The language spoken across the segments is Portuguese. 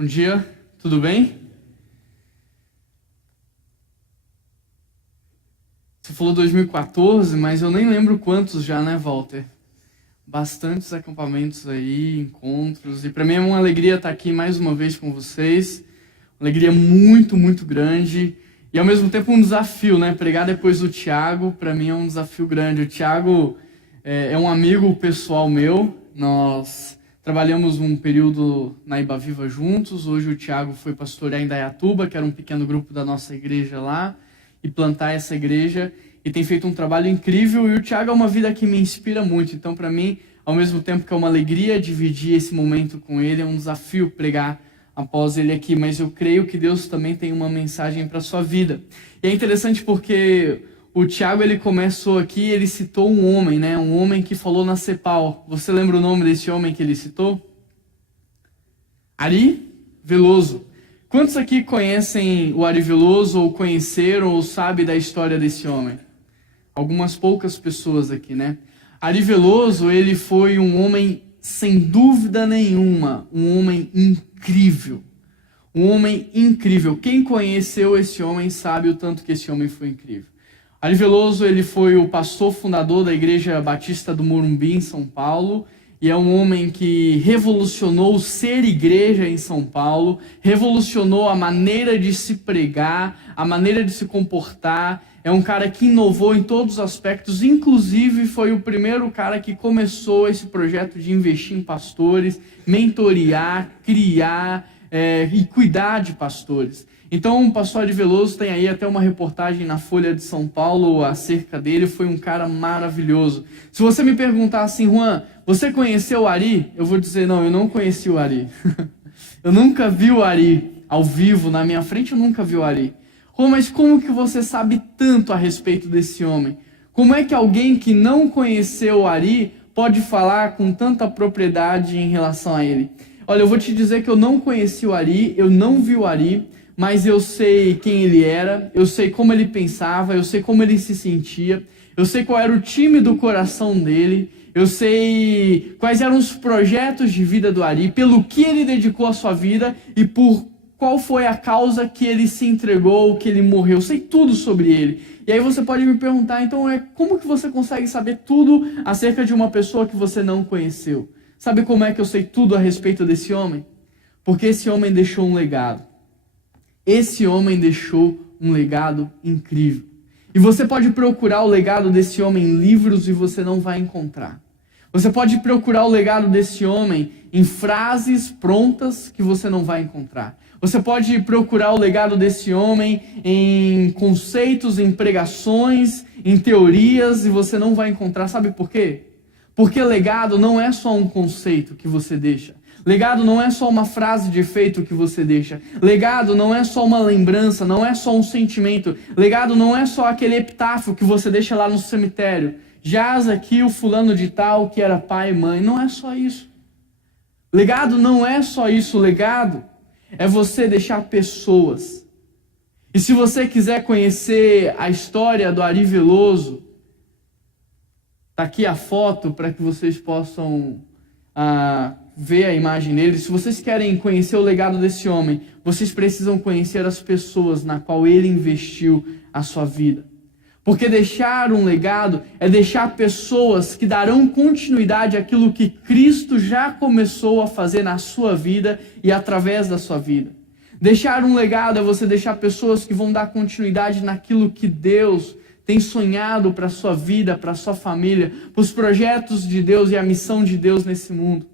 Bom dia, tudo bem? Você falou 2014, mas eu nem lembro quantos já, né, Walter? Bastantes acampamentos aí, encontros, e para mim é uma alegria estar aqui mais uma vez com vocês. Uma alegria muito, muito grande e ao mesmo tempo um desafio, né? Pregar depois do Thiago, para mim é um desafio grande. O Thiago é um amigo pessoal meu, nós trabalhamos um período na Ibaviva juntos. Hoje o Thiago foi pastorear em Dayatuba, que era um pequeno grupo da nossa igreja lá, e plantar essa igreja, e tem feito um trabalho incrível. E o Thiago é uma vida que me inspira muito, então para mim, ao mesmo tempo que é uma alegria dividir esse momento com ele, é um desafio pregar após ele aqui, mas eu creio que Deus também tem uma mensagem para a sua vida. E é interessante porque o Thiago, ele começou aqui, ele citou um homem, né? Um homem que falou na CEPAL. Você lembra o nome desse homem que ele citou? Ari Veloso. Quantos aqui conhecem o Ari Veloso, ou conheceram, ou sabem da história desse homem? Algumas poucas pessoas aqui, né? Ari Veloso, ele foi um homem, sem dúvida nenhuma, um homem incrível. Um homem incrível. Quem conheceu esse homem sabe o tanto que esse homem foi incrível. Ari Veloso, ele foi o pastor fundador da Igreja Batista do Morumbi, em São Paulo, e é um homem que revolucionou o ser igreja em São Paulo, revolucionou a maneira de se pregar, a maneira de se comportar. É um cara que inovou em todos os aspectos, inclusive foi o primeiro cara que começou esse projeto de investir em pastores, mentorear, criar e cuidar de pastores. Então o pastor Ari Veloso tem aí até uma reportagem na Folha de São Paulo acerca dele. Foi um cara maravilhoso. Se você me perguntar assim, Juan, você conheceu o Ari? Eu vou dizer, não, eu não conheci o Ari. Eu nunca vi o Ari ao vivo, na minha frente eu nunca vi o Ari. Juan, mas como que você sabe tanto a respeito desse homem? Como é que alguém que não conheceu o Ari pode falar com tanta propriedade em relação a ele? Olha, eu vou te dizer que eu não conheci o Ari, eu não vi o Ari, mas eu sei quem ele era, eu sei como ele pensava, eu sei como ele se sentia, eu sei qual era o time do coração dele, eu sei quais eram os projetos de vida do Ari, pelo que ele dedicou a sua vida e por qual foi a causa que ele se entregou, que ele morreu. Eu sei tudo sobre ele. E aí você pode me perguntar, então, como que você consegue saber tudo acerca de uma pessoa que você não conheceu? Sabe como é que eu sei tudo a respeito desse homem? Porque esse homem deixou um legado. Esse homem deixou um legado incrível. E você pode procurar o legado desse homem em livros e você não vai encontrar. Você pode procurar o legado desse homem em frases prontas que você não vai encontrar. Você pode procurar o legado desse homem em conceitos, em pregações, em teorias, e você não vai encontrar. Sabe por quê? Porque legado não é só um conceito que você deixa. Legado não é só uma frase de efeito que você deixa. Legado não é só uma lembrança, não é só um sentimento. Legado não é só aquele epitáfio que você deixa lá no cemitério. Jaz aqui o fulano de tal que era pai e mãe. Não é só isso. Legado não é só isso. Legado é você deixar pessoas. E se você quiser conhecer a história do Ari Veloso, tá aqui a foto para que vocês possam ver a imagem dele. Se vocês querem conhecer o legado desse homem, vocês precisam conhecer as pessoas na qual ele investiu a sua vida. Porque deixar um legado é deixar pessoas que darão continuidade àquilo que Cristo já começou a fazer na sua vida e através da sua vida. Deixar um legado é você deixar pessoas que vão dar continuidade naquilo que Deus tem sonhado para a sua vida, para a sua família, para os projetos de Deus e a missão de Deus nesse mundo.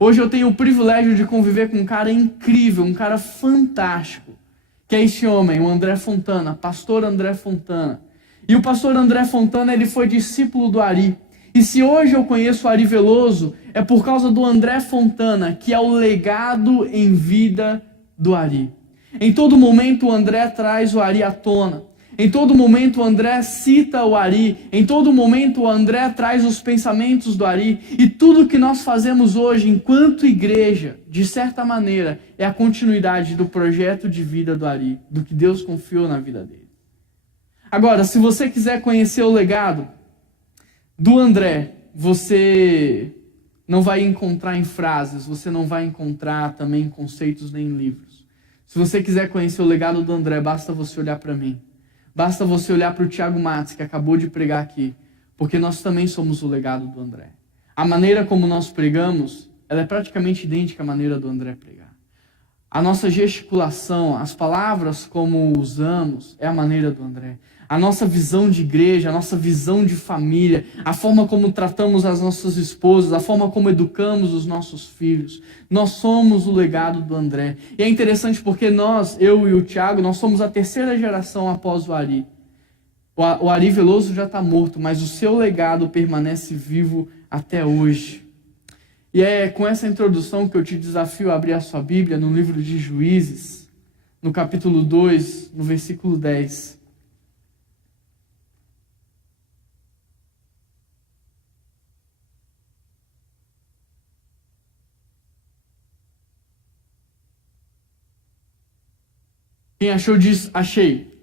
Hoje eu tenho o privilégio de conviver com um cara incrível, um cara fantástico, que é esse homem, o André Fontana, pastor André Fontana. E o pastor André Fontana, ele foi discípulo do Ari. E se hoje eu conheço o Ari Veloso, é por causa do André Fontana, que é o legado em vida do Ari. Em todo momento o André traz o Ari à tona. Em todo momento o André cita o Ari, em todo momento o André traz os pensamentos do Ari, e tudo que nós fazemos hoje enquanto igreja, de certa maneira, é a continuidade do projeto de vida do Ari, do que Deus confiou na vida dele. Agora, se você quiser conhecer o legado do André, você não vai encontrar em frases, você não vai encontrar também em conceitos nem em livros. Se você quiser conhecer o legado do André, basta você olhar para mim. Basta você olhar para o Thiago Matos, que acabou de pregar aqui, porque nós também somos o legado do André. A maneira como nós pregamos, ela é praticamente idêntica à maneira do André pregar. A nossa gesticulação, as palavras como usamos, é a maneira do André. A nossa visão de igreja, a nossa visão de família, a forma como tratamos as nossas esposas, a forma como educamos os nossos filhos. Nós somos o legado do André. E é interessante porque nós, eu e o Thiago, nós somos a terceira geração após o Ari. O Ari Veloso já está morto, mas o seu legado permanece vivo até hoje. E é com essa introdução que eu te desafio a abrir a sua Bíblia no livro de Juízes, no capítulo 2, no versículo 10. Quem achou diz, achei.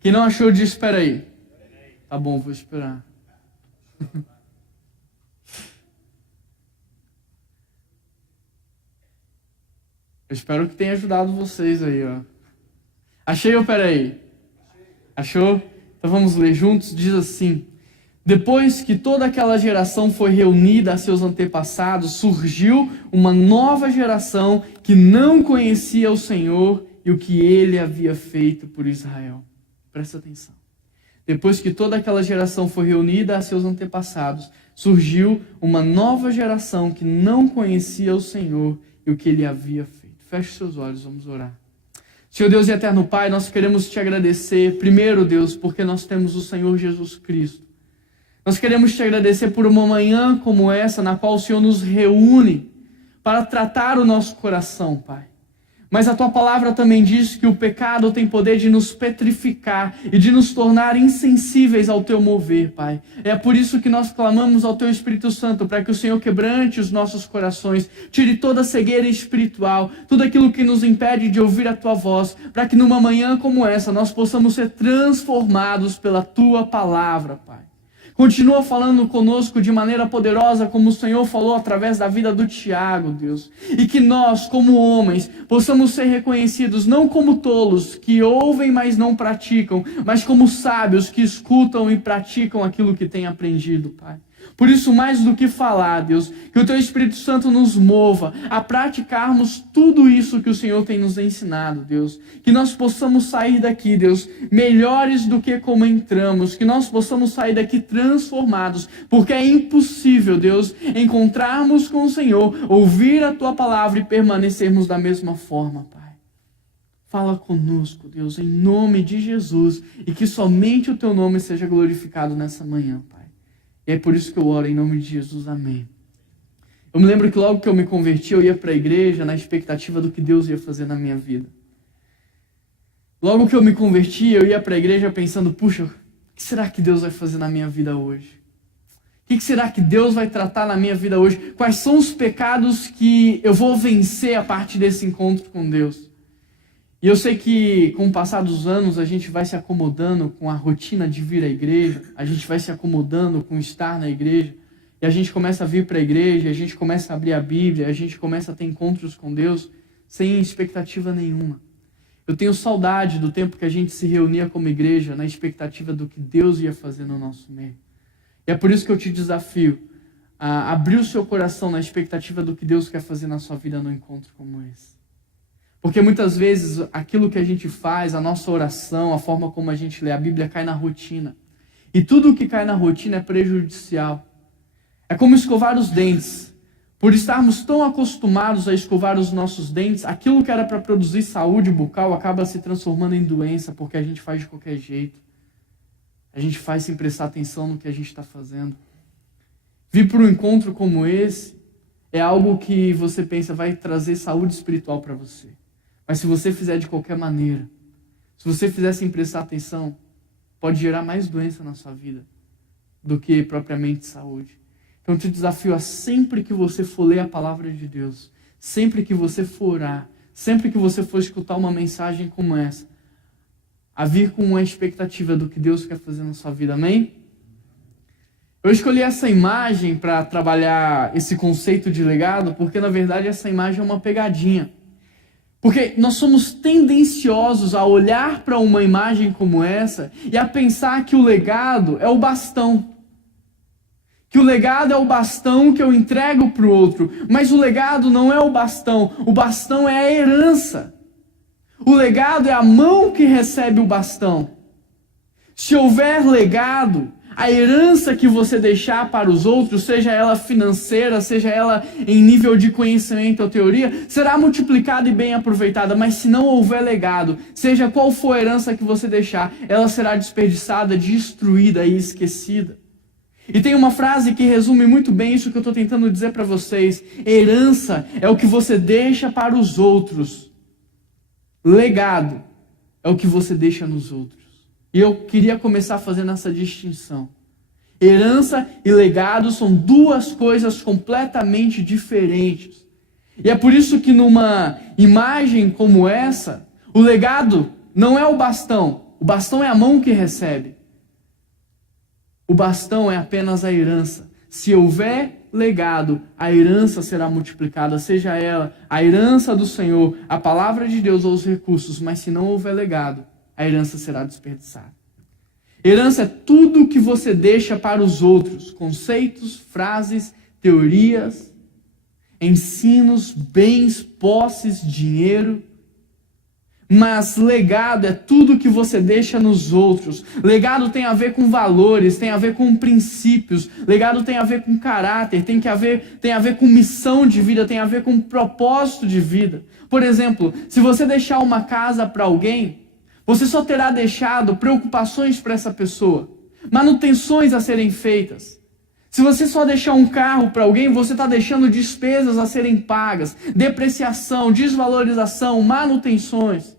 Quem não achou diz, espera aí. Tá bom, vou esperar. Eu espero que tenha ajudado vocês aí, ó. Achei ou peraí? Achou? Então vamos ler juntos. Diz assim: depois que toda aquela geração foi reunida a seus antepassados, surgiu uma nova geração que não conhecia o Senhor e o que ele havia feito por Israel. Presta atenção. Depois que toda aquela geração foi reunida a seus antepassados, surgiu uma nova geração que não conhecia o Senhor e o que ele havia feito. Feche seus olhos, vamos orar. Senhor Deus e eterno Pai, nós queremos te agradecer, primeiro, Deus, porque nós temos o Senhor Jesus Cristo. Nós queremos te agradecer por uma manhã como essa, na qual o Senhor nos reúne para tratar o nosso coração, Pai. Mas a tua palavra também diz que o pecado tem poder de nos petrificar e de nos tornar insensíveis ao teu mover, Pai. É por isso que nós clamamos ao teu Espírito Santo, para que o Senhor quebrante os nossos corações, tire toda a cegueira espiritual, tudo aquilo que nos impede de ouvir a tua voz, para que numa manhã como essa nós possamos ser transformados pela tua palavra, Pai. Continua falando conosco de maneira poderosa, como o Senhor falou através da vida do Tiago, Deus. E que nós, como homens, possamos ser reconhecidos não como tolos, que ouvem, mas não praticam, mas como sábios, que escutam e praticam aquilo que têm aprendido, Pai. Por isso, mais do que falar, Deus, que o Teu Espírito Santo nos mova a praticarmos tudo isso que o Senhor tem nos ensinado, Deus. Que nós possamos sair daqui, Deus, melhores do que como entramos. Que nós possamos sair daqui transformados, porque é impossível, Deus, encontrarmos com o Senhor, ouvir a Tua palavra e permanecermos da mesma forma, Pai. Fala conosco, Deus, em nome de Jesus, e que somente o Teu nome seja glorificado nessa manhã, Pai. E é por isso que eu oro em nome de Jesus, amém. Eu me lembro que logo que eu me converti, eu ia para a igreja na expectativa do que Deus ia fazer na minha vida. Logo que eu me converti, eu ia para a igreja pensando, puxa, o que será que Deus vai fazer na minha vida hoje? O que será que Deus vai tratar na minha vida hoje? Quais são os pecados que eu vou vencer a partir desse encontro com Deus? E eu sei que com o passar dos anos a gente vai se acomodando com a rotina de vir à igreja, a gente vai se acomodando com estar na igreja, e a gente começa a vir para a igreja, a gente começa a abrir a Bíblia, a gente começa a ter encontros com Deus sem expectativa nenhuma. Eu tenho saudade do tempo que a gente se reunia como igreja na expectativa do que Deus ia fazer no nosso meio. E é por isso que eu te desafio a abrir o seu coração na expectativa do que Deus quer fazer na sua vida num encontro como esse. Porque muitas vezes aquilo que a gente faz, a nossa oração, a forma como a gente lê a Bíblia cai na rotina. E tudo que cai na rotina é prejudicial. É como escovar os dentes. Por estarmos tão acostumados a escovar os nossos dentes, aquilo que era para produzir saúde bucal acaba se transformando em doença, porque a gente faz de qualquer jeito. A gente faz sem prestar atenção no que a gente está fazendo. Vir para um encontro como esse é algo que você pensa vai trazer saúde espiritual para você. Mas se você fizer de qualquer maneira, se você fizer sem prestar atenção, pode gerar mais doença na sua vida do que propriamente saúde. Então eu te desafio a sempre que você for ler a palavra de Deus, sempre que você for orar, sempre que você for escutar uma mensagem como essa, a vir com uma expectativa do que Deus quer fazer na sua vida, amém? Eu escolhi essa imagem para trabalhar esse conceito de legado, porque na verdade essa imagem é uma pegadinha. Porque nós somos tendenciosos a olhar para uma imagem como essa e a pensar que o legado é o bastão. Que o legado é o bastão que eu entrego para o outro. Mas o legado não é o bastão é a herança. O legado é a mão que recebe o bastão. Se houver legado, a herança que você deixar para os outros, seja ela financeira, seja ela em nível de conhecimento ou teoria, será multiplicada e bem aproveitada. Mas se não houver legado, seja qual for a herança que você deixar, ela será desperdiçada, destruída e esquecida. E tem uma frase que resume muito bem isso que eu estou tentando dizer para vocês. Herança é o que você deixa para os outros. Legado é o que você deixa nos outros. E eu queria começar fazendo essa distinção. Herança e legado são duas coisas completamente diferentes. E é por isso que numa imagem como essa, o legado não é o bastão é a mão que recebe. O bastão é apenas a herança. Se houver legado, a herança será multiplicada, seja ela a herança do Senhor, a palavra de Deus ou os recursos, mas se não houver legado, a herança será desperdiçada. Herança é tudo que você deixa para os outros, conceitos, frases, teorias, ensinos, bens, posses, dinheiro. Mas legado é tudo que você deixa nos outros. Legado tem a ver com valores, tem a ver com princípios. Legado tem a ver com caráter, tem a ver com missão de vida, tem a ver com propósito de vida. Por exemplo, se você deixar uma casa para alguém, você só terá deixado preocupações para essa pessoa, manutenções a serem feitas. Se você só deixar um carro para alguém, você está deixando despesas a serem pagas, depreciação, desvalorização, manutenções.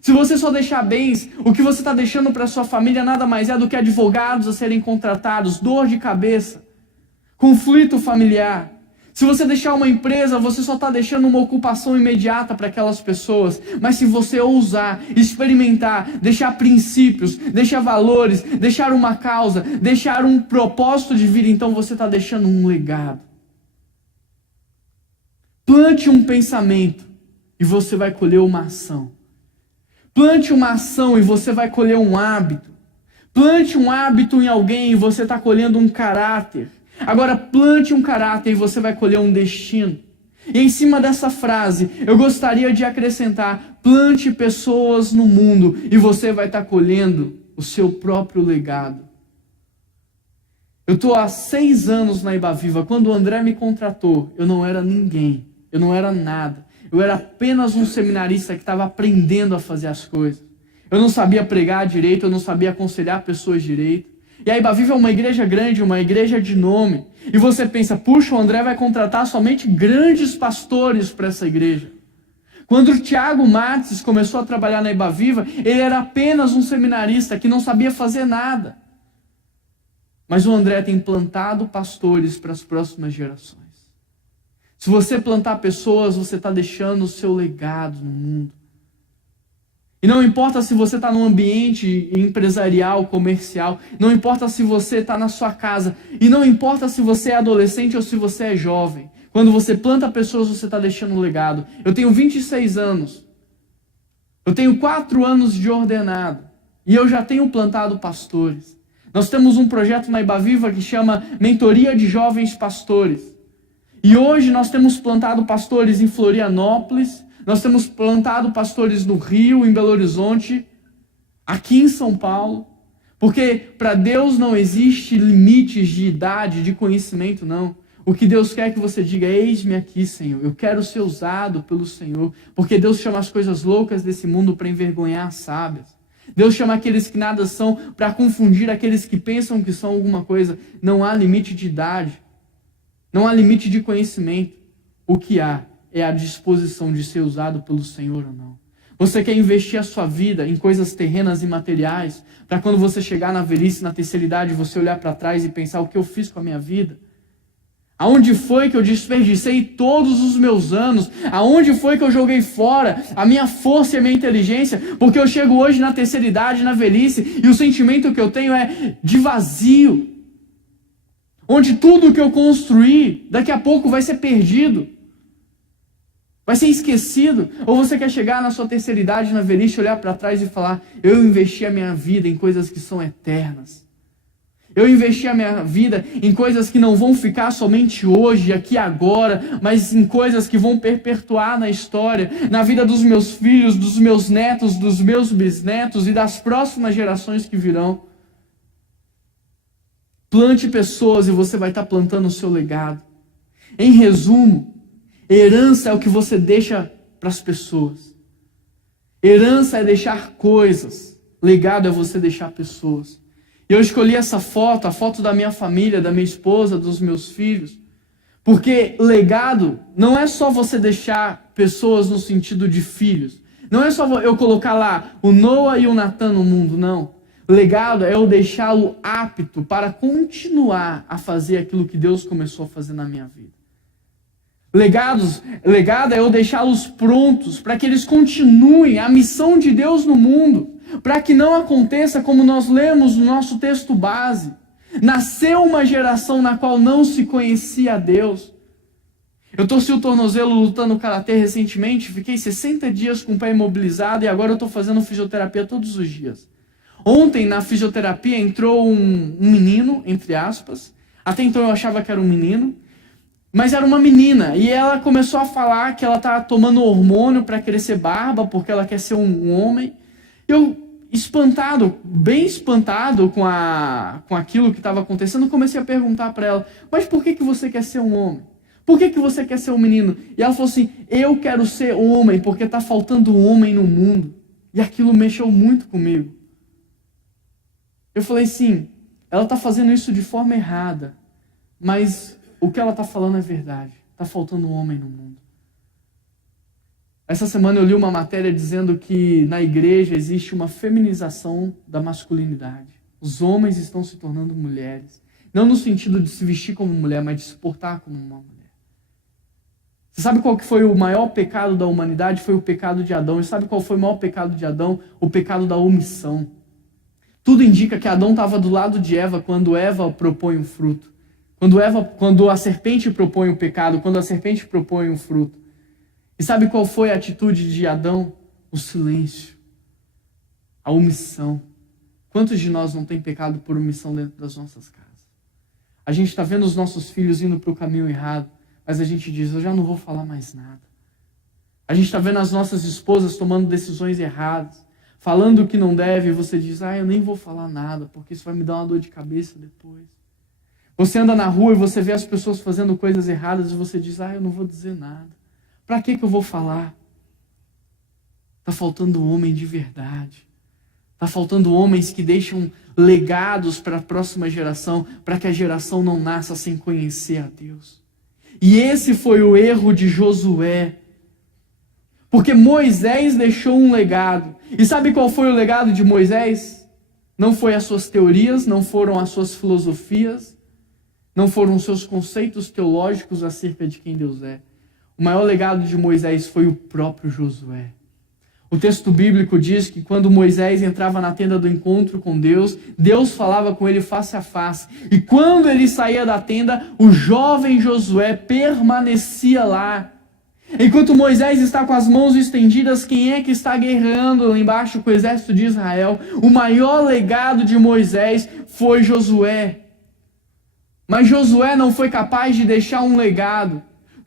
Se você só deixar bens, o que você está deixando para sua família nada mais é do que advogados a serem contratados, dor de cabeça, conflito familiar. Se você deixar uma empresa, você só está deixando uma ocupação imediata para aquelas pessoas. Mas se você ousar, experimentar, deixar princípios, deixar valores, deixar uma causa, deixar um propósito de vida, então você está deixando um legado. Plante um pensamento e você vai colher uma ação. Plante uma ação e você vai colher um hábito. Plante um hábito em alguém e você está colhendo um caráter. Agora plante um caráter e você vai colher um destino. E em cima dessa frase, eu gostaria de acrescentar: plante pessoas no mundo e você vai estar colhendo o seu próprio legado. Eu estou há 6 anos na Ibaviva. Quando o André me contratou, eu não era ninguém, eu não era nada. Eu era apenas um seminarista que estava aprendendo a fazer as coisas. Eu não sabia pregar direito, eu não sabia aconselhar pessoas direito. E a Ibaviva é uma igreja grande, uma igreja de nome. E você pensa, puxa, o André vai contratar somente grandes pastores para essa igreja. Quando o Tiago Mates começou a trabalhar na Ibaviva, ele era apenas um seminarista que não sabia fazer nada. Mas o André tem plantado pastores para as próximas gerações. Se você plantar pessoas, você está deixando o seu legado no mundo. E não importa se você está num ambiente empresarial, comercial, não importa se você está na sua casa, e não importa se você é adolescente ou se você é jovem. Quando você planta pessoas, você está deixando um legado. Eu tenho 26 anos. Eu tenho 4 anos de ordenado. E eu já tenho plantado pastores. Nós temos um projeto na Ibaviva que chama Mentoria de Jovens Pastores. E hoje nós temos plantado pastores em Florianópolis, nós temos plantado pastores no Rio, em Belo Horizonte, aqui em São Paulo, porque para Deus não existe limites de idade, de conhecimento, não. O que Deus quer que você diga: eis-me aqui, Senhor, eu quero ser usado pelo Senhor, porque Deus chama as coisas loucas desse mundo para envergonhar as sábias. Deus chama aqueles que nada são para confundir aqueles que pensam que são alguma coisa. Não há limite de idade, não há limite de conhecimento. O que há é a disposição de ser usado pelo Senhor ou não. Você quer investir a sua vida em coisas terrenas e materiais, para quando você chegar na velhice, na terceira idade, você olhar para trás e pensar: o que eu fiz com a minha vida? Aonde foi que eu desperdicei todos os meus anos? Aonde foi que eu joguei fora a minha força e a minha inteligência? Porque eu chego hoje na terceira idade, na velhice, e o sentimento que eu tenho é de vazio. onde tudo que eu construí, daqui a pouco vai ser perdido, vai ser esquecido? Ou você quer chegar na sua terceira idade, na velhice, olhar para trás e falar, eu investi a minha vida em coisas que são eternas. Eu investi a minha vida em coisas que não vão ficar somente hoje, aqui e agora, mas em coisas que vão perpetuar na história, na vida dos meus filhos, dos meus netos, dos meus bisnetos e das próximas gerações que virão. Plante pessoas e você vai estar plantando o seu legado. Em resumo, herança é o que você deixa para as pessoas. Herança é deixar coisas. Legado é você deixar pessoas. Eu escolhi essa foto, a foto da minha família, da minha esposa, dos meus filhos, porque legado não é só você deixar pessoas no sentido de filhos. Não é só eu colocar lá o Noah e o Natan no mundo, não. Legado é eu deixá-lo apto para continuar a fazer aquilo que Deus começou a fazer na minha vida. Legado é eu deixá-los prontos para que eles continuem a missão de Deus no mundo. Para que não aconteça como nós lemos no nosso texto base. Nasceu uma geração na qual não se conhecia a Deus. Eu torci o tornozelo lutando karatê recentemente, fiquei 60 dias com o pé imobilizado e agora eu estou fazendo fisioterapia todos os dias. Ontem na fisioterapia entrou um menino, entre aspas. Até então eu achava que era um menino, mas era uma menina. E ela começou a falar que ela está tomando hormônio para crescer barba, porque ela quer ser um homem. Eu, bem espantado com aquilo que estava acontecendo, comecei a perguntar para ela, mas por que você quer ser um homem? Por que você quer ser um menino? E ela falou assim, eu quero ser homem porque está faltando homem no mundo. E aquilo mexeu muito comigo. Eu falei assim, ela está fazendo isso de forma errada, mas o que ela está falando é verdade. Está faltando homem no mundo. Essa semana eu li uma matéria dizendo que na igreja existe uma feminização da masculinidade. Os homens estão se tornando mulheres. Não no sentido de se vestir como mulher, mas de se portar como uma mulher. Você sabe qual que foi o maior pecado da humanidade? Foi o pecado de Adão. E sabe qual foi o maior pecado de Adão? O pecado da omissão. Tudo indica que Adão estava do lado de Eva quando Eva propõe um fruto. Quando a serpente propõe o pecado, quando a serpente propõe um fruto. E sabe qual foi a atitude de Adão? O silêncio. A omissão. Quantos de nós não tem pecado por omissão dentro das nossas casas? A gente está vendo os nossos filhos indo para o caminho errado, mas a gente diz, eu já não vou falar mais nada. A gente está vendo as nossas esposas tomando decisões erradas, falando o que não deve, e você diz, eu nem vou falar nada, porque isso vai me dar uma dor de cabeça depois. Você anda na rua e você vê as pessoas fazendo coisas erradas, e você diz, eu não vou dizer nada. Para que eu vou falar? Está faltando homem de verdade. Está faltando homens que deixam legados para a próxima geração, para que a geração não nasça sem conhecer a Deus. E esse foi o erro de Josué. Porque Moisés deixou um legado. E sabe qual foi o legado de Moisés? Não foi as suas teorias, não foram as suas filosofias, não foram os seus conceitos teológicos acerca de quem Deus é. O maior legado de Moisés foi o próprio Josué. O texto bíblico diz que quando Moisés entrava na tenda do encontro com Deus, Deus falava com ele face a face. E quando ele saía da tenda, o jovem Josué permanecia lá. Enquanto Moisés está com as mãos estendidas, quem é que está guerreando lá embaixo com o exército de Israel? O maior legado de Moisés foi Josué. Mas Josué não foi capaz de deixar um legado.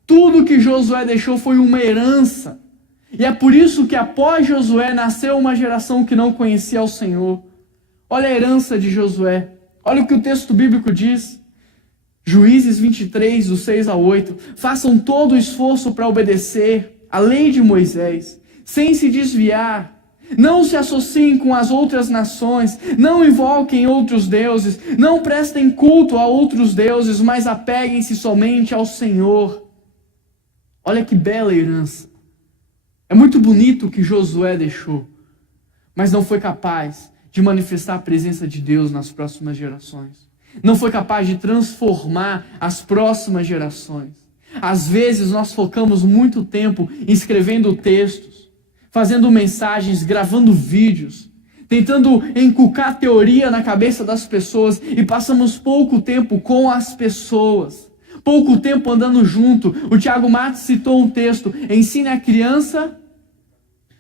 Tudo que Josué deixou foi uma herança. E é por isso que após Josué nasceu uma geração que não conhecia o Senhor. Olha a herança de Josué. Olha o que o texto bíblico diz. Juízes 23, do 6 a 8. Façam todo o esforço para obedecer a lei de Moisés, sem se desviar. Não se associem com as outras nações, não invoquem outros deuses, não prestem culto a outros deuses, mas apeguem-se somente ao Senhor. Olha que bela herança. É muito bonito o que Josué deixou, mas não foi capaz de manifestar a presença de Deus nas próximas gerações. Não foi capaz de transformar as próximas gerações. Às vezes nós focamos muito tempo escrevendo textos, fazendo mensagens, gravando vídeos, tentando inculcar teoria na cabeça das pessoas e passamos pouco tempo com as pessoas, pouco tempo andando junto. O Tiago Matos citou um texto: ensine a criança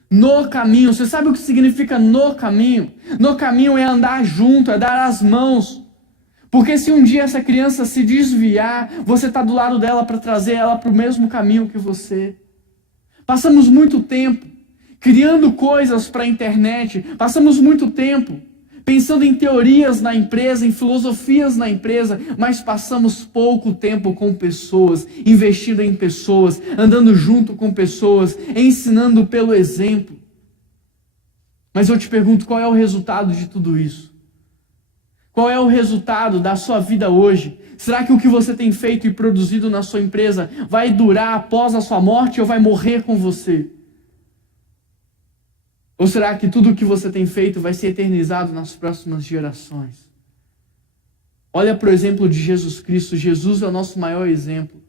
no caminho. Você sabe o que significa no caminho? No caminho é andar junto, é dar as mãos. Porque se um dia essa criança se desviar, você está do lado dela para trazer ela para o mesmo caminho que você. Passamos muito tempo criando coisas para a internet, passamos muito tempo pensando em teorias na empresa, em filosofias na empresa, mas passamos pouco tempo com pessoas, investindo em pessoas, andando junto com pessoas, ensinando pelo exemplo. Mas eu te pergunto, qual é o resultado de tudo isso? Qual é o resultado da sua vida hoje? Será que o que você tem feito e produzido na sua empresa vai durar após a sua morte ou vai morrer com você? Ou será que tudo o que você tem feito vai ser eternizado nas próximas gerações? Olha para o exemplo de Jesus Cristo. Jesus é o nosso maior exemplo.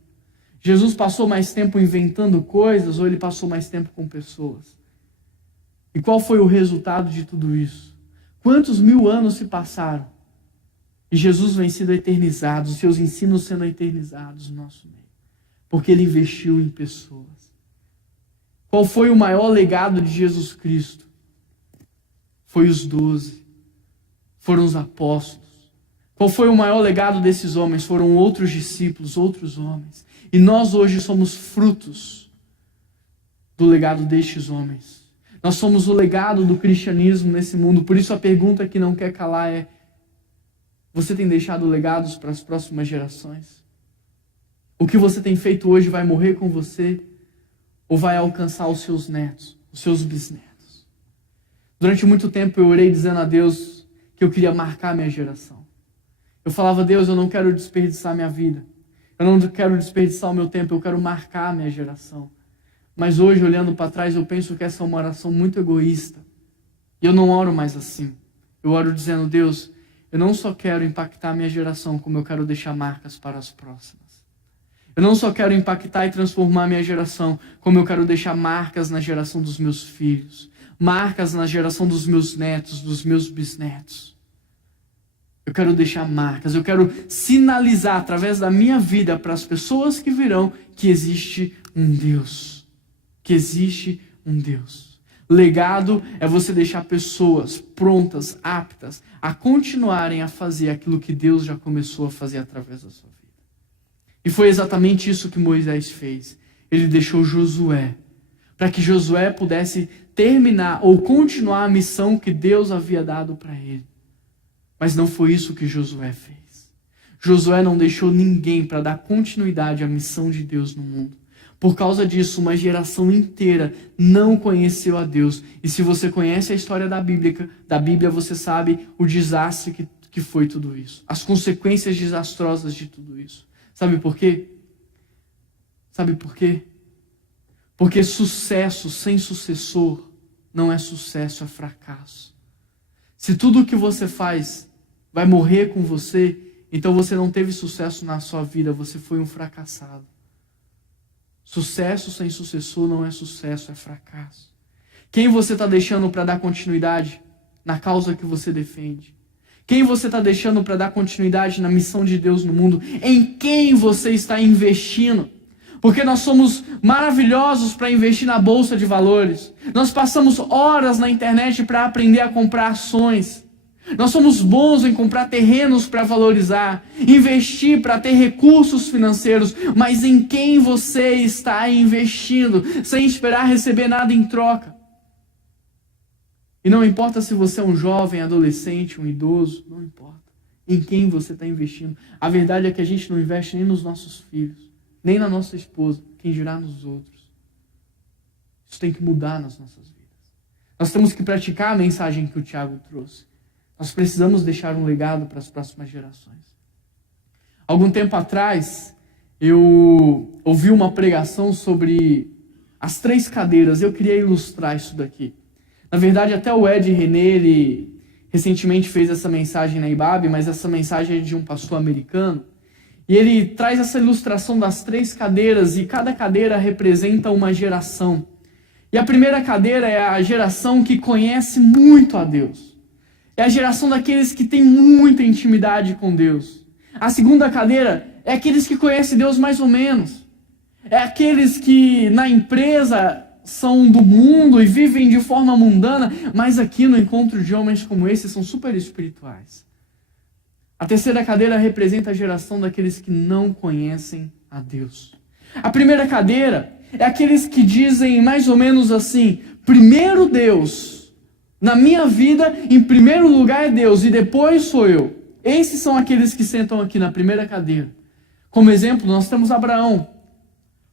Jesus passou mais tempo inventando coisas ou ele passou mais tempo com pessoas? E qual foi o resultado de tudo isso? Quantos 1000 anos se passaram? E Jesus vem sendo eternizado, os seus ensinos sendo eternizados no nosso meio. Porque ele investiu em pessoas. Qual foi o maior legado de Jesus Cristo? Foi os 12. Foram os apóstolos. Qual foi o maior legado desses homens? Foram outros discípulos, outros homens. E nós hoje somos frutos do legado destes homens. Nós somos o legado do cristianismo nesse mundo. Por isso a pergunta que não quer calar é: você tem deixado legados para as próximas gerações? O que você tem feito hoje vai morrer com você? Ou vai alcançar os seus netos, os seus bisnetos? Durante muito tempo eu orei dizendo a Deus que eu queria marcar minha geração. Eu falava: Deus, eu não quero desperdiçar minha vida. Eu não quero desperdiçar o meu tempo, eu quero marcar a minha geração. Mas hoje, olhando para trás, eu penso que essa é uma oração muito egoísta. E eu não oro mais assim. Eu oro dizendo: Deus, eu não só quero impactar a minha geração, como eu quero deixar marcas para as próximas. Eu não só quero impactar e transformar a minha geração, como eu quero deixar marcas na geração dos meus filhos, marcas na geração dos meus netos, dos meus bisnetos. Eu quero deixar marcas, eu quero sinalizar através da minha vida para as pessoas que virão que existe um Deus. Que existe um Deus. Legado é você deixar pessoas prontas, aptas a continuarem a fazer aquilo que Deus já começou a fazer através da sua vida. E foi exatamente isso que Moisés fez. Ele deixou Josué, para que Josué pudesse terminar ou continuar a missão que Deus havia dado para ele. Mas não foi isso que Josué fez. Josué não deixou ninguém para dar continuidade à missão de Deus no mundo. Por causa disso, uma geração inteira não conheceu a Deus. E se você conhece a história da Bíblia, você sabe o desastre que foi tudo isso. As consequências desastrosas de tudo isso. Sabe por quê? Sabe por quê? Porque sucesso sem sucessor não é sucesso, é fracasso. Se tudo o que você faz vai morrer com você, então você não teve sucesso na sua vida, você foi um fracassado. Sucesso sem sucessor não é sucesso, é fracasso. Quem você está deixando para dar continuidade na causa que você defende? Quem você está deixando para dar continuidade na missão de Deus no mundo? Em quem você está investindo? Porque nós somos maravilhosos para investir na bolsa de valores. Nós passamos horas na internet para aprender a comprar ações. Nós somos bons em comprar terrenos para valorizar, investir para ter recursos financeiros, mas em quem você está investindo, sem esperar receber nada em troca? E não importa se você é um jovem, adolescente, um idoso, não importa. Em quem você está investindo. A verdade é que a gente não investe nem nos nossos filhos, nem na nossa esposa, quem dirá nos outros. Isso tem que mudar nas nossas vidas. Nós temos que praticar a mensagem que o Tiago trouxe. Nós precisamos deixar um legado para as próximas gerações. Algum tempo atrás, eu ouvi uma pregação sobre as 3 cadeiras. Eu queria ilustrar isso daqui. Na verdade, até o Ed René, ele recentemente fez essa mensagem na IBAB, mas essa mensagem é de um pastor americano. E ele traz essa ilustração das 3 cadeiras, e cada cadeira representa uma geração. E a primeira cadeira é a geração que conhece muito a Deus. é a geração daqueles que têm muita intimidade com Deus. A segunda cadeira é aqueles que conhecem Deus mais ou menos. É aqueles que na empresa são do mundo e vivem de forma mundana, mas aqui no encontro de homens como esse são super espirituais. A terceira cadeira representa a geração daqueles que não conhecem a Deus. A primeira cadeira é aqueles que dizem mais ou menos assim: primeiro Deus, na minha vida, em primeiro lugar é Deus e depois sou eu. Esses são aqueles que sentam aqui na primeira cadeira. Como exemplo, nós temos Abraão.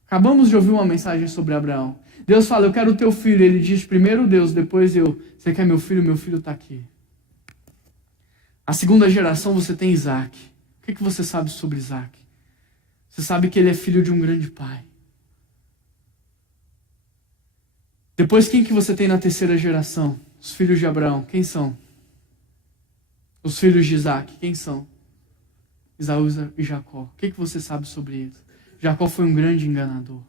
Acabamos de ouvir uma mensagem sobre Abraão. Deus fala: eu quero o teu filho. Ele diz: primeiro Deus, depois eu. Você quer meu filho? Meu filho está aqui. A segunda geração você tem Isaac. O que você sabe sobre Isaac? Você sabe que ele é filho de um grande pai. Depois, quem que você tem na terceira geração? Os filhos de Abraão. Quem são? Os filhos de Isaac. Quem são? Esaú e Jacó. O que você sabe sobre eles? Jacó foi um grande enganador.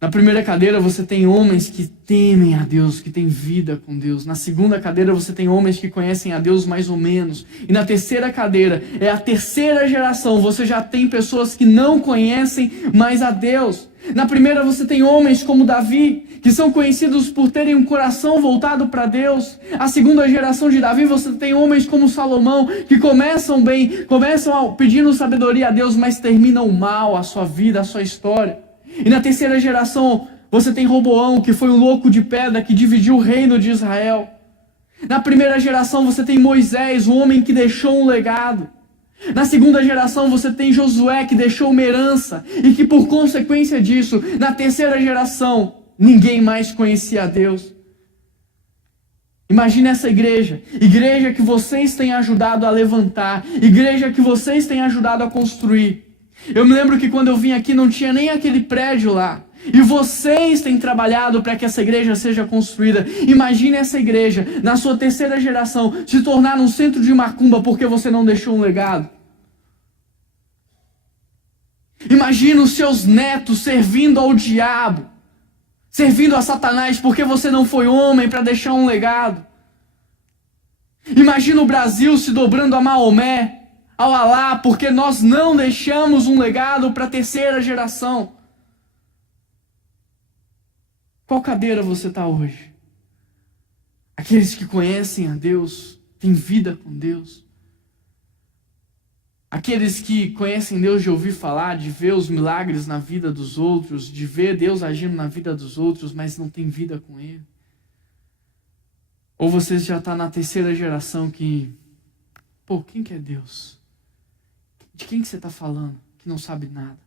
Na primeira cadeira você tem homens que temem a Deus, que têm vida com Deus. Na segunda cadeira você tem homens que conhecem a Deus mais ou menos. E na terceira cadeira, é a terceira geração, você já tem pessoas que não conhecem mais a Deus. Na primeira você tem homens como Davi, que são conhecidos por terem um coração voltado para Deus. A segunda geração de Davi você tem homens como Salomão, que começam bem, pedindo sabedoria a Deus, mas terminam mal a sua vida, a sua história. E na terceira geração, você tem Roboão, que foi um louco de pedra, que dividiu o reino de Israel. Na primeira geração, você tem Moisés, o homem que deixou um legado. Na segunda geração, você tem Josué, que deixou uma herança, e que por consequência disso, na terceira geração, ninguém mais conhecia a Deus. Imagine essa igreja que vocês têm ajudado a levantar, igreja que vocês têm ajudado a construir. Eu me lembro que quando eu vim aqui não tinha nem aquele prédio lá. E vocês têm trabalhado para que essa igreja seja construída. Imagine essa igreja, na sua terceira geração, se tornar um centro de macumba porque você não deixou um legado. Imagine os seus netos servindo ao diabo, servindo a Satanás porque você não foi homem para deixar um legado. Imagine o Brasil se dobrando a Maomé, ao Alá, porque nós não deixamos um legado para a terceira geração. Qual cadeira você está hoje? Aqueles que conhecem a Deus, têm vida com Deus. Aqueles que conhecem Deus de ouvir falar, de ver os milagres na vida dos outros, de ver Deus agindo na vida dos outros, mas não tem vida com Ele. Ou você já está na terceira geração que, quem que é Deus? De quem que você está falando? Que não sabe nada.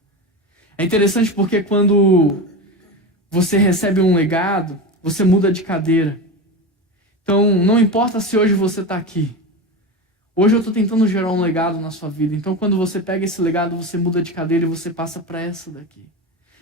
É interessante porque quando você recebe um legado, você muda de cadeira. Então, não importa se hoje você está aqui. Hoje eu estou tentando gerar um legado na sua vida. Então, quando você pega esse legado, você muda de cadeira e você passa para essa daqui.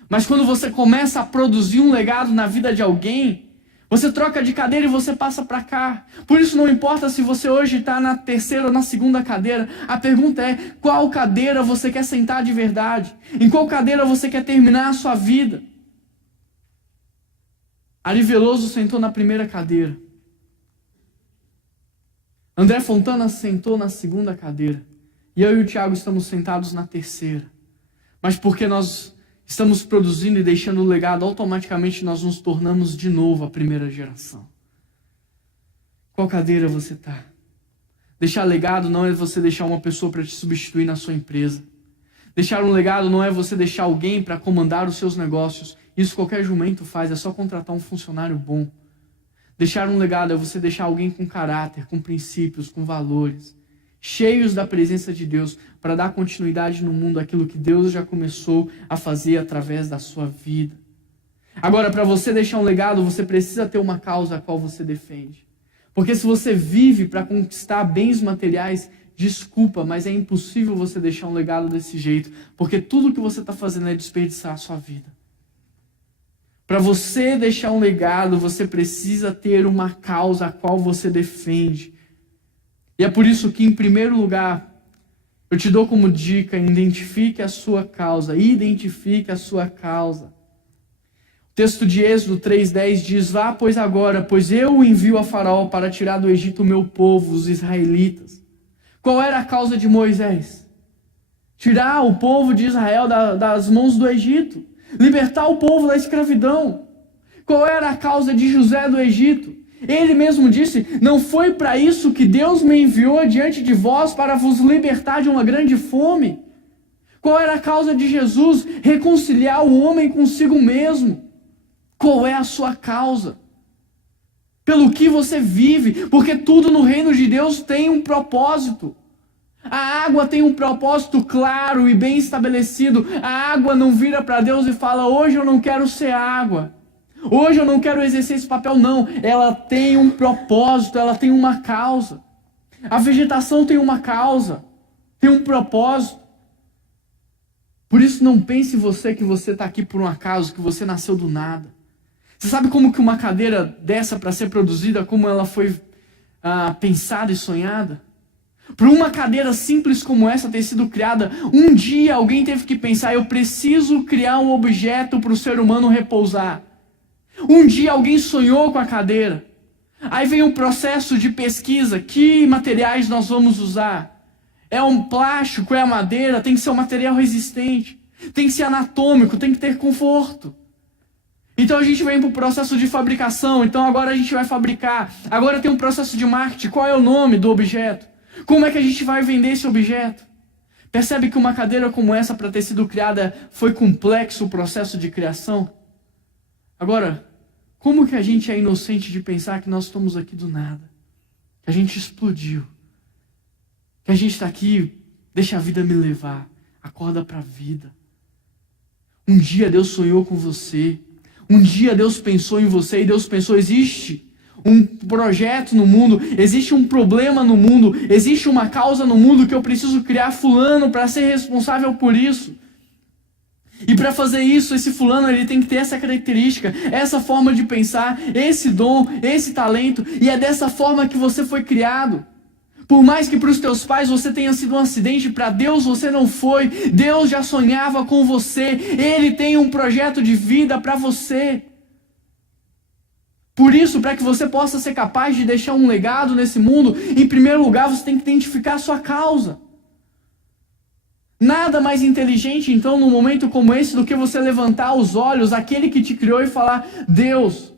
Mas quando você começa a produzir um legado na vida de alguém, você troca de cadeira e você passa para cá. Por isso não importa se você hoje está na terceira ou na segunda cadeira. A pergunta é, qual cadeira você quer sentar de verdade? Em qual cadeira você quer terminar a sua vida? Ari Veloso sentou na primeira cadeira. André Fontana sentou na segunda cadeira. E eu e o Tiago estamos sentados na terceira. Mas porque nós estamos produzindo e deixando o legado, automaticamente nós nos tornamos de novo a primeira geração. Qual cadeira você está? Deixar legado não é você deixar uma pessoa para te substituir na sua empresa. Deixar um legado não é você deixar alguém para comandar os seus negócios. Isso qualquer jumento faz, é só contratar um funcionário bom. Deixar um legado é você deixar alguém com caráter, com princípios, com valores, cheios da presença de Deus, para dar continuidade no mundo àquilo que Deus já começou a fazer através da sua vida. Agora, para você deixar um legado, você precisa ter uma causa a qual você defende. Porque se você vive para conquistar bens materiais, desculpa, mas é impossível você deixar um legado desse jeito, porque tudo que você está fazendo é desperdiçar a sua vida. Para você deixar um legado, você precisa ter uma causa a qual você defende. E é por isso que, em primeiro lugar, eu te dou como dica, identifique a sua causa. O texto de Êxodo 3:10 diz: vá, pois agora, pois eu o envio a Faraó para tirar do Egito o meu povo, os israelitas. Qual era a causa de Moisés? Tirar o povo de Israel das mãos do Egito. Libertar o povo da escravidão. Qual era a causa de José do Egito? Ele mesmo disse: não foi para isso que Deus me enviou diante de vós, para vos libertar de uma grande fome. Qual era a causa de Jesus? Reconciliar o homem consigo mesmo. Qual é a sua causa? Pelo que você vive, porque tudo no reino de Deus tem um propósito. A água tem um propósito claro e bem estabelecido. A água não vira para Deus e fala: hoje eu não quero ser água. Hoje eu não quero exercer esse papel, não. Ela tem um propósito, ela tem uma causa. A vegetação tem uma causa, tem um propósito. Por isso não pense você que você está aqui por um acaso, que você nasceu do nada. Você sabe como que uma cadeira dessa para ser produzida, como ela foi pensada e sonhada? Por uma cadeira simples como essa ter sido criada, um dia alguém teve que pensar: eu preciso criar um objeto para o ser humano repousar. Um dia alguém sonhou com a cadeira. Aí vem um processo de pesquisa: que materiais nós vamos usar? É um plástico, é a madeira, tem que ser um material resistente, tem que ser anatômico, tem que ter conforto. Então a gente vem para o processo de fabricação. Então agora a gente vai fabricar. Agora tem um processo de marketing. Qual é o nome do objeto? Como é que a gente vai vender esse objeto? Percebe que uma cadeira como essa, para ter sido criada, foi complexo o processo de criação? Agora, como que a gente é inocente de pensar que nós estamos aqui do nada? Que a gente explodiu. Que a gente está aqui, deixa a vida me levar. Acorda para a vida. Um dia Deus sonhou com você. Um dia Deus pensou em você e Deus pensou: existe um projeto no mundo, existe um problema no mundo, existe uma causa no mundo que eu preciso criar fulano para ser responsável por isso. E para fazer isso, esse fulano ele tem que ter essa característica, essa forma de pensar, esse dom, esse talento, e é dessa forma que você foi criado. Por mais que para os teus pais você tenha sido um acidente, para Deus você não foi. Deus já sonhava com você. Ele tem um projeto de vida para você. Por isso, para que você possa ser capaz de deixar um legado nesse mundo, em primeiro lugar você tem que identificar a sua causa. Nada mais inteligente, então, num momento como esse, do que você levantar os olhos àquele que te criou e falar: Deus,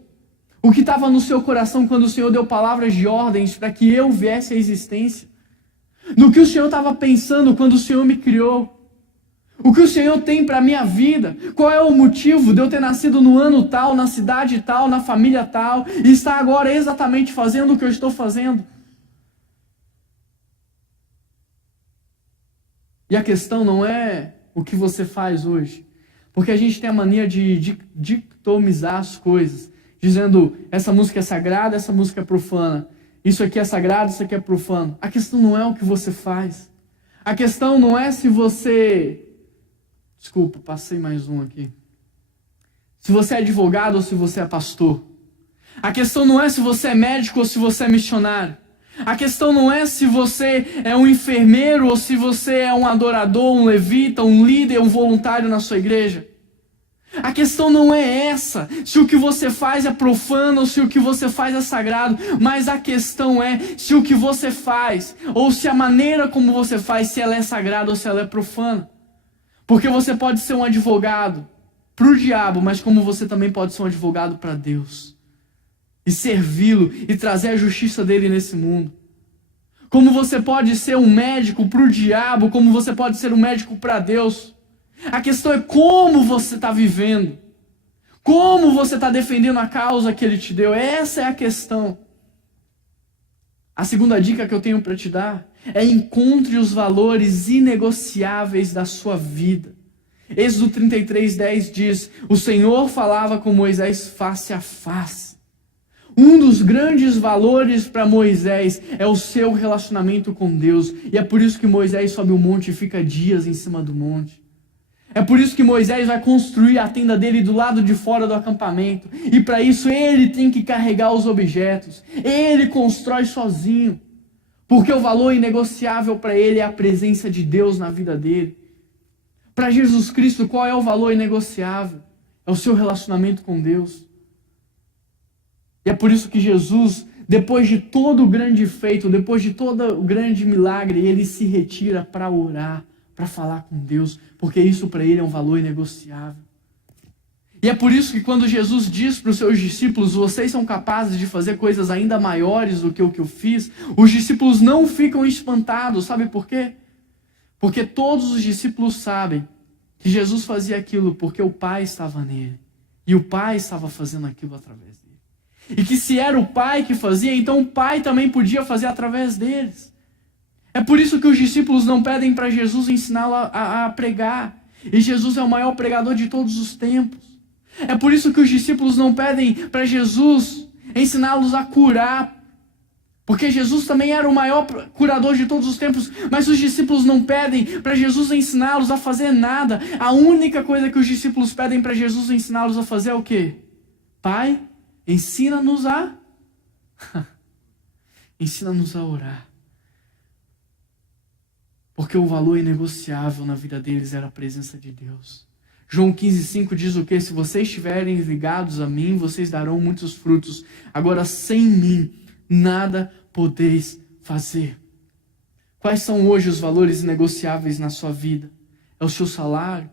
o que estava no seu coração quando o Senhor deu palavras de ordens para que eu viesse à existência? No que o Senhor estava pensando quando o Senhor me criou? O que o Senhor tem para a minha vida? Qual é o motivo de eu ter nascido no ano tal, na cidade tal, na família tal, e estar agora exatamente fazendo o que eu estou fazendo? E a questão não é o que você faz hoje, porque a gente tem a mania de dicotomizar as coisas, dizendo: essa música é sagrada, essa música é profana. Isso aqui é sagrado, isso aqui é profano. A questão não é o que você faz. A questão não é se você... Desculpa, passei mais um aqui. Se você é advogado ou se você é pastor. A questão não é se você é médico ou se você é missionário. A questão não é se você é um enfermeiro ou se você é um adorador, um levita, um líder, um voluntário na sua igreja. A questão não é essa, se o que você faz é profano ou se o que você faz é sagrado, mas a questão é se o que você faz, ou se a maneira como você faz, se ela é sagrada ou se ela é profana. Porque você pode ser um advogado para o diabo, mas como você também pode ser um advogado para Deus. E servi-lo e trazer a justiça dele nesse mundo. Como você pode ser um médico para o diabo, como você pode ser um médico para Deus. A questão é como você está vivendo. Como você está defendendo a causa que ele te deu. Essa é a questão. A segunda dica que eu tenho para te dar é: encontre os valores inegociáveis da sua vida. Êxodo 33:10 diz: o Senhor falava com Moisés face a face. Um dos grandes valores para Moisés é o seu relacionamento com Deus. E é por isso que Moisés sobe o monte e fica dias em cima do monte. É por isso que Moisés vai construir a tenda dele do lado de fora do acampamento. E para isso ele tem que carregar os objetos. Ele constrói sozinho. Porque o valor inegociável para ele é a presença de Deus na vida dele. Para Jesus Cristo, qual é o valor inegociável? é o seu relacionamento com Deus. E é por isso que Jesus, depois de todo o grande feito, depois de todo o grande milagre, ele se retira para orar, para falar com Deus, porque isso para ele é um valor inegociável. E é por isso que quando Jesus diz para os seus discípulos, vocês são capazes de fazer coisas ainda maiores do que o que eu fiz, os discípulos não ficam espantados, sabe por quê? Porque todos os discípulos sabem que Jesus fazia aquilo porque o Pai estava nele, e o Pai estava fazendo aquilo através dele. E que se era o Pai que fazia, então o Pai também podia fazer através deles. É por isso que os discípulos não pedem para Jesus ensiná-lo a pregar, e Jesus é o maior pregador de todos os tempos. É por isso que os discípulos não pedem para Jesus ensiná-los a curar, porque Jesus também era o maior curador de todos os tempos, mas os discípulos não pedem para Jesus ensiná-los a fazer nada. A única coisa que os discípulos pedem para Jesus ensiná-los a fazer é o quê? Pai, ensina-nos a ensina-nos a orar. Porque o valor inegociável na vida deles era a presença de Deus. João 15,5 diz o quê? Se vocês estiverem ligados a mim, vocês darão muitos frutos. Agora, sem mim, nada podeis fazer. Quais são hoje os valores inegociáveis na sua vida? É o seu salário?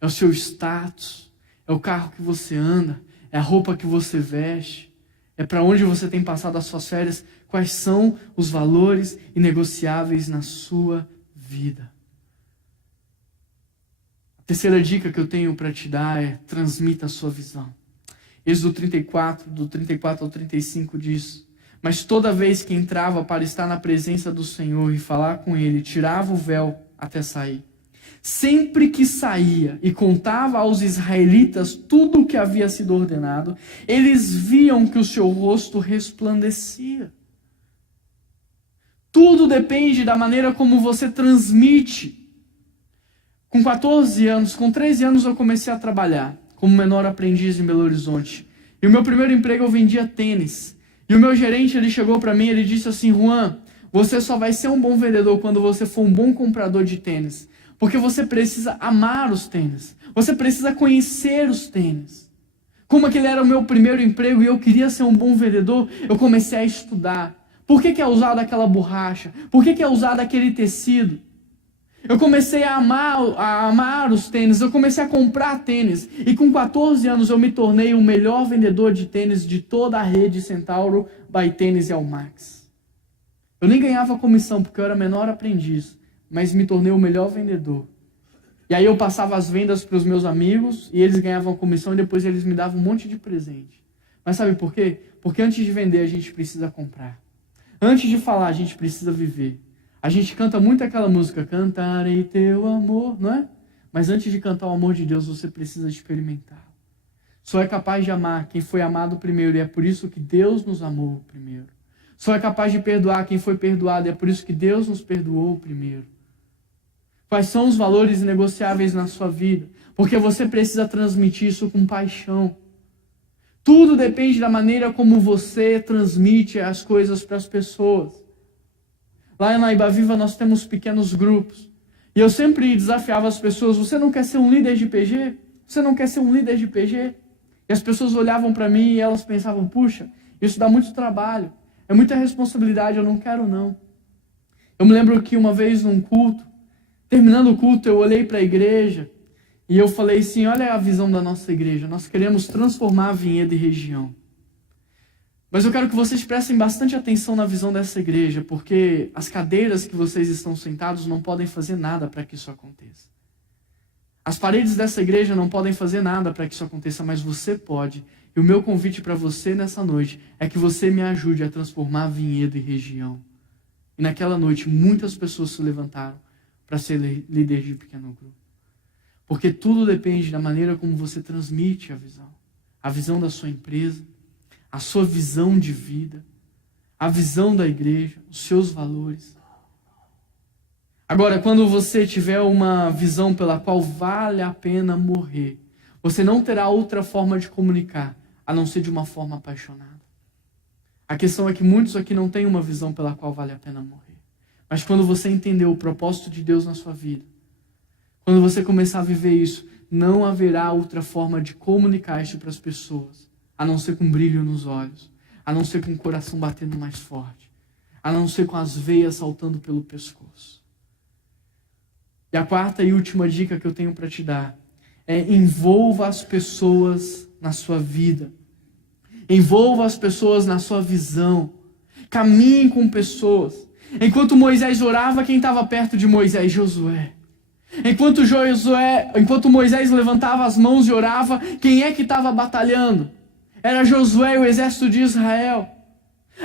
É o seu status? É o carro que você anda? É a roupa que você veste? É para onde você tem passado as suas férias? Quais são os valores inegociáveis na sua vida? A terceira dica que eu tenho para te dar é: transmita a sua visão. Êxodo 34, do 34 ao 35 diz: mas toda vez que entrava para estar na presença do Senhor e falar com Ele, tirava o véu até sair. Sempre que saía e contava aos israelitas tudo o que havia sido ordenado, eles viam que o seu rosto resplandecia. Tudo depende da maneira como você transmite. Com 14 anos, com 13 anos eu comecei a trabalhar como menor aprendiz em Belo Horizonte. E o meu primeiro emprego eu vendia tênis. E o meu gerente, ele chegou para mim, ele disse assim: Juan, você só vai ser um bom vendedor quando você for um bom comprador de tênis. Porque você precisa amar os tênis. Você precisa conhecer os tênis. Como aquele era o meu primeiro emprego e eu queria ser um bom vendedor, eu comecei a estudar. Por que é usado aquela borracha? Por que é usado aquele tecido? Eu comecei a amar os tênis, eu comecei a comprar tênis. E com 14 anos eu me tornei o melhor vendedor de tênis de toda a rede Centauro by Tênis e Almax. Eu nem ganhava comissão porque eu era menor aprendiz, mas me tornei o melhor vendedor. E aí eu passava as vendas para os meus amigos e eles ganhavam comissão e depois eles me davam um monte de presente. Mas sabe por quê? Porque antes de vender a gente precisa comprar. Antes de falar a gente precisa viver. A gente canta muito aquela música, cantarei teu amor, não é? Mas antes de cantar o amor de Deus, você precisa experimentar. Só é capaz de amar quem foi amado primeiro, e é por isso que Deus nos amou primeiro. Só é capaz de perdoar quem foi perdoado, e é por isso que Deus nos perdoou primeiro. Quais são os valores inegociáveis na sua vida? Porque você precisa transmitir isso com paixão. Tudo depende da maneira como você transmite as coisas para as pessoas. Lá na Ibaviva nós temos pequenos grupos. E eu sempre desafiava as pessoas: você não quer ser um líder de PG? Você não quer ser um líder de PG? E as pessoas olhavam para mim e elas pensavam: puxa, isso dá muito trabalho, é muita responsabilidade, eu não quero não. Eu me lembro que uma vez num culto, terminando o culto, eu olhei para a igreja e eu falei assim: olha a visão da nossa igreja, nós queremos transformar a Vinhedo e região. Mas eu quero que vocês prestem bastante atenção na visão dessa igreja, porque as cadeiras que vocês estão sentados não podem fazer nada para que isso aconteça. As paredes dessa igreja não podem fazer nada para que isso aconteça, mas você pode. E o meu convite para você nessa noite é que você me ajude a transformar Vinhedo e região. E naquela noite muitas pessoas se levantaram para ser líder de pequeno grupo. Porque tudo depende da maneira como você transmite a visão da sua empresa, a sua visão de vida, a visão da igreja, os seus valores. Agora, quando você tiver uma visão pela qual vale a pena morrer, você não terá outra forma de comunicar, a não ser de uma forma apaixonada. A questão é que muitos aqui não têm uma visão pela qual vale a pena morrer. Mas quando você entender o propósito de Deus na sua vida, quando você começar a viver isso, não haverá outra forma de comunicar isto para as pessoas, a não ser com brilho nos olhos, a não ser com o coração batendo mais forte, a não ser com as veias saltando pelo pescoço. E a quarta e última dica que eu tenho para te dar é: envolva as pessoas na sua vida. Envolva as pessoas na sua visão. Caminhe com pessoas. Enquanto Moisés orava, quem estava perto de Moisés? Josué. Enquanto Moisés levantava as mãos e orava, quem é que estava batalhando? Era Josué e o exército de Israel.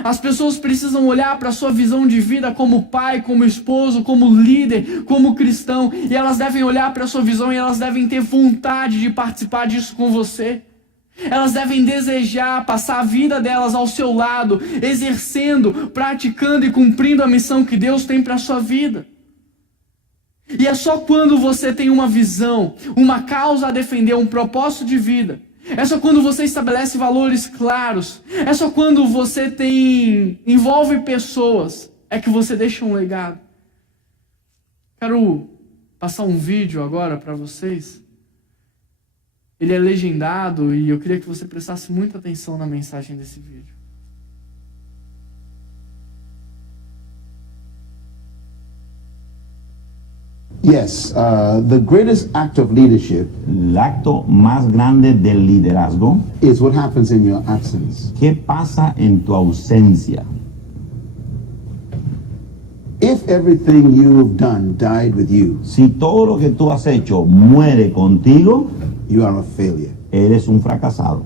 As pessoas precisam olhar para a sua visão de vida como pai, como esposo, como líder, como cristão. E elas devem olhar para a sua visão e elas devem ter vontade de participar disso com você. Elas devem desejar passar a vida delas ao seu lado, exercendo, praticando e cumprindo a missão que Deus tem para a sua vida. E é só quando você tem uma visão, uma causa a defender, um propósito de vida. É só quando você estabelece valores claros. É só quando você envolve pessoas, é que você deixa um legado. Quero passar um vídeo agora para vocês. Ele é legendado e eu queria que você prestasse muita atenção na mensagem desse vídeo. Yes, the greatest act of leadership El acto más grande del liderazgo, is what happens in your absence. ¿qué pasa en tu ausencia? If everything you've done died with you, Si todo lo que tú has hecho muere contigo, you are a failure. eres un fracasado.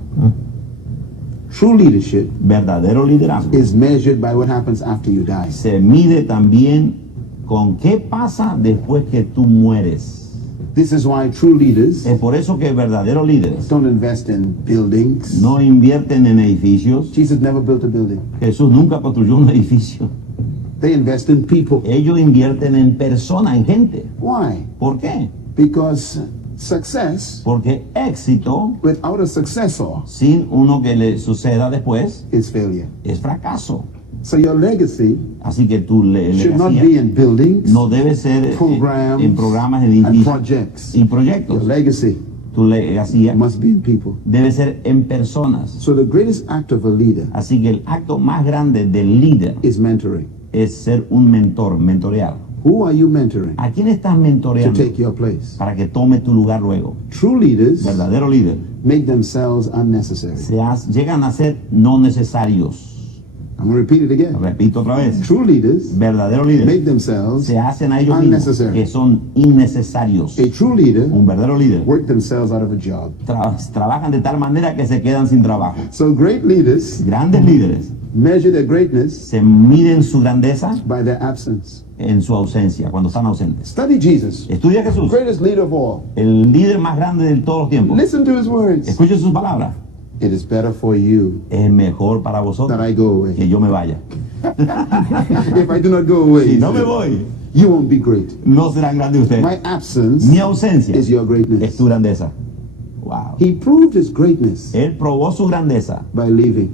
True leadership Verdadero liderazgo is measured by what happens after you die. se mide también con qué pasa después que tú mueres. This is why true leaders Es por eso que verdaderos líderes don't invest in buildings. no invierten en edificios. Jesus never built a building. Jesús nunca construyó un edificio. They invest in people. Ellos invierten en personas, en gente. Why? ¿Por qué? Because success Porque éxito without a successor sin uno que le suceda después is failure. es fracaso. So your legacy Así que tu should not be legacía in buildings, no debe ser programs, en programas, en and edificios projects. y Your proyectos. legacy Tu legacía must be in people. debe ser en personas. So the greatest act of a leader Así que el acto más grande del líder is mentoring. es ser un mentor, mentorear. Who are you mentoring ¿A quién estás to mentoreando take your place? para que tome tu lugar luego? True leaders Verdadero líder make themselves unnecessary. llegan a ser no necesarios. I'm going to repeat it again. Repito otra vez. True leaders Verdadero make líder themselves se hacen a ellos mismos unnecessary. que son innecesarios. A true leader Un verdadero líder work themselves out of a job. trabajan de tal manera que se quedan sin trabajo. So great leaders Grandes líderes measure their greatness se miden su grandeza by their absence. en su ausencia, cuando están ausentes. Study Jesus, Estudia a Jesús, greatest leader of all. el líder más grande de todos los tiempos. Listen to his words. Escuche sus palabras. It is better for you Es mejor para that vosotros I go away. que yo me vaya. If I do not go away, Si no me voy, you won't be great. no serán grandes ustedes. My absence Mi ausencia is your es greatness. tu grandeza. Wow. He proved his greatness Él probó su grandeza by leaving.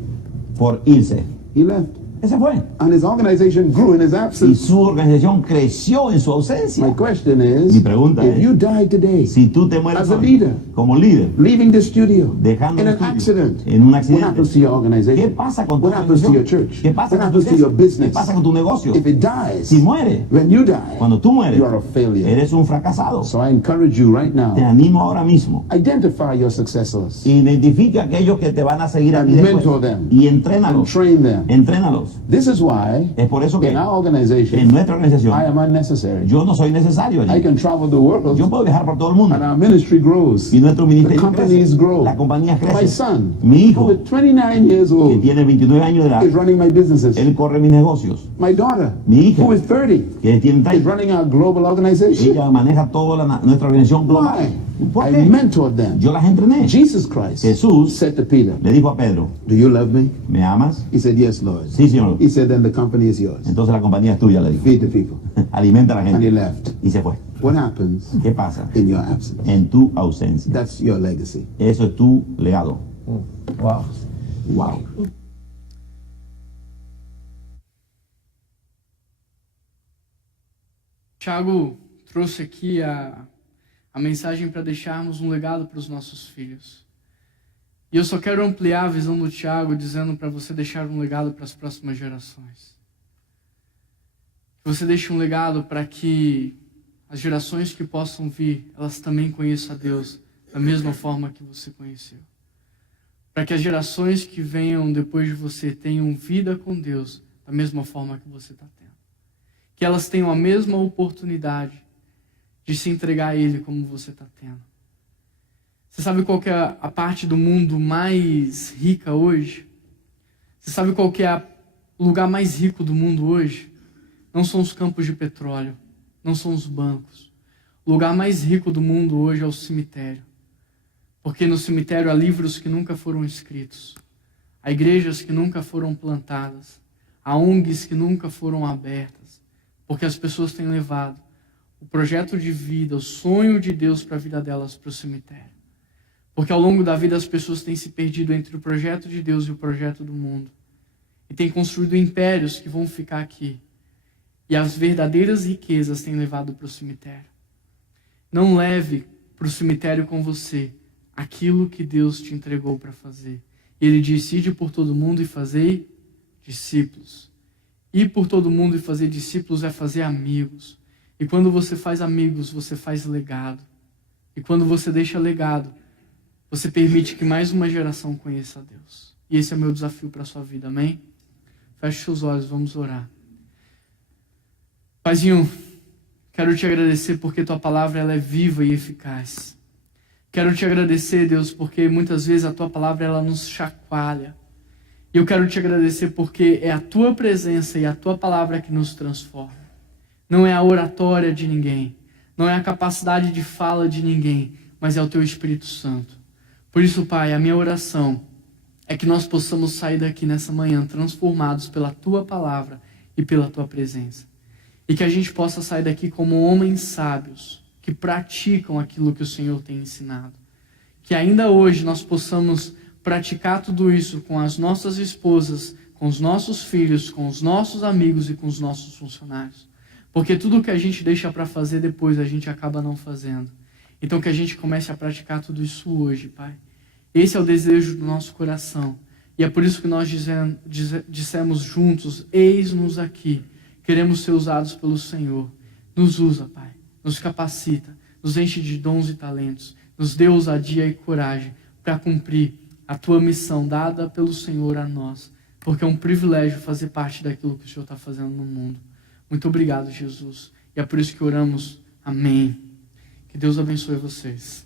por irse. He left. Ese fue. And his organization grew in his Y absence. su organización creció en su My ausencia. question is, Mi pregunta if es, you die today, Si tú te mueres as a hoy, leader, como líder, leaving the studio, dejando in el an estudio, accident, en un what accidente, happens to your ¿qué organization? pasa con tu What happens to your organización? church? ¿Qué pasa What con tu happens to your iglesia? ¿Qué business? pasa con tu negocio? If it dies, Si muere, when you die, cuando tú mueres, you are a failure. eres un fracasado. So I encourage you right Te now, animo ahora mismo. identify your successors Identifica a aquellos que te van a seguir a ti And después mentor them. y and entrénalos. train them. Entrénalos. This is why Es por eso que in our en organization, nuestra organización I am unnecessary. yo no soy necesario I allí. can travel the world Yo puedo viajar por todo el mundo and our ministry grows. y nuestro The ministerio companies crece. grow. Las compañías My crecen. son, Mi who hijo, is 29 years que old, tiene 29 años de edad, is running my businesses. él corre mis negocios. My daughter, Mi hija, who is 30, que tiene is 30, running our global organization. ella maneja toda nuestra organización global. Why? ¿Por I qué? mentored them. Yo las entrené. Jesus Christ Jesús said to Peter, le dijo a Pedro, do you love me? ¿me amas? He said, yes, Lord. Sí, Señor. He said, then the company is yours. Entonces la compañía es tuya, le dijo. Feed the people. Alimenta a la And he gente. left. Y se fue. What happens ¿Qué pasa? in your absence? En tu ausencia. That's your legacy. Eso es tu legado. Uau. Wow. Tiago trouxe aqui a mensagem para deixarmos um legado para os nossos filhos. E eu só quero ampliar a visão do Tiago, dizendo para você deixar um legado para as próximas gerações. Que você deixe um legado para que as gerações que possam vir, elas também conheçam a Deus da mesma forma que você conheceu. Para que as gerações que venham depois de você tenham vida com Deus da mesma forma que você está tendo. Que elas tenham a mesma oportunidade de se entregar a Ele como você está tendo. Você sabe qual que é a parte do mundo mais rica hoje? Você sabe qual que é o lugar mais rico do mundo hoje? Não são os campos de petróleo, não são os bancos. O lugar mais rico do mundo hoje é o cemitério. Porque no cemitério há livros que nunca foram escritos, há igrejas que nunca foram plantadas, há ONGs que nunca foram abertas, porque as pessoas têm levado o projeto de vida, o sonho de Deus para a vida delas para o cemitério. Porque ao longo da vida as pessoas têm se perdido entre o projeto de Deus e o projeto do mundo. E têm construído impérios que vão ficar aqui. E as verdadeiras riquezas têm levado para o cemitério. Não leve para o cemitério com você aquilo que Deus te entregou para fazer. Ele disse: ide por todo mundo e fazei discípulos. Ir por todo mundo e fazer discípulos é fazer amigos. E quando você faz amigos, você faz legado. E quando você deixa legado, você permite que mais uma geração conheça a Deus. E esse é o meu desafio para a sua vida, amém? Feche seus olhos, vamos orar. Paizinho, quero te agradecer porque tua palavra ela é viva e eficaz. Quero te agradecer, Deus, porque muitas vezes a tua palavra ela nos chacoalha. E eu quero te agradecer porque é a tua presença e a tua palavra que nos transforma. Não é a oratória de ninguém, não é a capacidade de fala de ninguém, mas é o teu Espírito Santo. Por isso, Pai, a minha oração é que nós possamos sair daqui nessa manhã transformados pela tua palavra e pela tua presença. E que a gente possa sair daqui como homens sábios, que praticam aquilo que o Senhor tem ensinado. Que ainda hoje nós possamos praticar tudo isso com as nossas esposas, com os nossos filhos, com os nossos amigos e com os nossos funcionários. Porque tudo que a gente deixa para fazer depois, a gente acaba não fazendo. Então que a gente comece a praticar tudo isso hoje, Pai. Esse é o desejo do nosso coração. E é por isso que nós dissemos juntos: eis-nos aqui. Queremos ser usados pelo Senhor. Nos usa, Pai. Nos capacita. Nos enche de dons e talentos. Nos dê ousadia e coragem para cumprir a tua missão dada pelo Senhor a nós. Porque é um privilégio fazer parte daquilo que o Senhor está fazendo no mundo. Muito obrigado, Jesus. E é por isso que oramos. Amém. Que Deus abençoe vocês.